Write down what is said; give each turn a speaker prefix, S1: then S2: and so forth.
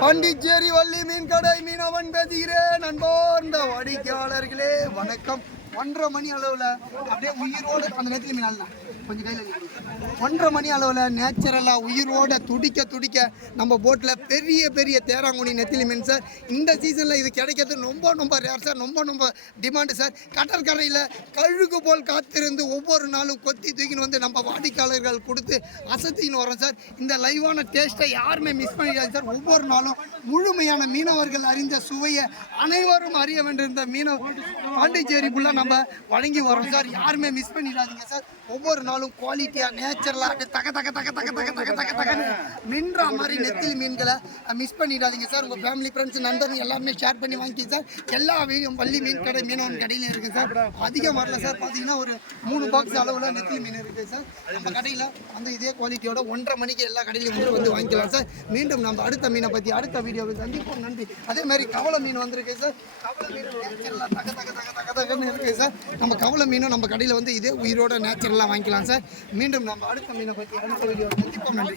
S1: பாண்டிச்சேரி வள்ளி மீன் கடை மீனவன் பேசுகிறேன். அன்பார்ந்த வாடிக்கையாளர்களே வணக்கம். ஒன்றரை மணி அளவில் அப்படியே உயிரோடு அந்த நேரத்தில் மீன் கொஞ்சம் கையில் ஒன்றரை மணி அளவில் நேச்சுரலாக உயிரோட துடிக்க துடிக்க நம்ம போட்டில் பெரிய பெரிய தேராங்குடி நெத்திலி மீன் சார் இந்த சீசனில் இது கிடைக்கிறது ரொம்ப ரொம்ப ரேர் சார் ரொம்ப ரொம்ப டிமாண்டு சார் கடற்கரையில் கழுகு போல் காத்திருந்து ஒவ்வொரு நாளும் கொத்தி தூக்கின்னு வந்து நம்ம வாடிக்கையாளர்கள் கொடுத்து அசத்தின்னு வரோம் சார் இந்த லைவான டேஸ்ட்டை யாருமே மிஸ் பண்ணிடாது சார் ஒவ்வொரு நாளும் முழுமையான மீனவர்கள் அறிந்த சுவையை அனைவரும் அறிய வேண்டியிருந்த மீனவ பாண்டிச்சேரி ஃபுல்லாக நம்ம வழங்கி வரோம் சார் யாருமே மிஸ் பண்ணிடாதீங்க சார் ஒவ்வொரு நாளும் குவாலிட்டியாக நேச்சுரலாக அப்படியே தக தக தக தக தக தக தக தகன்னு மின்ற மாதிரி நெத்தில் மீன்களை மிஸ் பண்ணிடாதீங்க சார். உங்கள் ஃபேமிலி ஃப்ரெண்ட்ஸ் நண்பர்கள் எல்லாமே ஷேர் பண்ணி வாங்கி சார். எல்லா மீனும் வள்ளி மீன் கடை மீனவன் கடையிலும் இருக்குது சார். அதிகம் வரல சார். பார்த்தீங்கன்னா ஒரு மூணு பாக்ஸ் அளவில் நெத்தில் மீன் இருக்குது சார். நம்ம கடையில் வந்து இதே குவாலிட்டியோட ஒன்றரை மணிக்கு எல்லா கடையிலையும் கூட வந்து வாங்கிக்கலாம் சார். மீண்டும் நம்ம அடுத்த மீனை பற்றி அடுத்த வீடியோவை சந்திப்போம். நன்றி. அதே மாதிரி கவலை மீன் வந்திருக்கு சார். கவலை மீன் நேச்சுரலாக தக தக தக தக தகன்னு இருக்குது சார். நம்ம கவலை மீனும் நம்ம கடையில் வந்து இதே உயிரோட நேச்சுரலாக வாங்கிக்கலாம் சார். மீண்டும் நம்ம அடுத்த மீனை பற்றி அடுத்த வீடியோவை சந்திப்போம். நன்றி.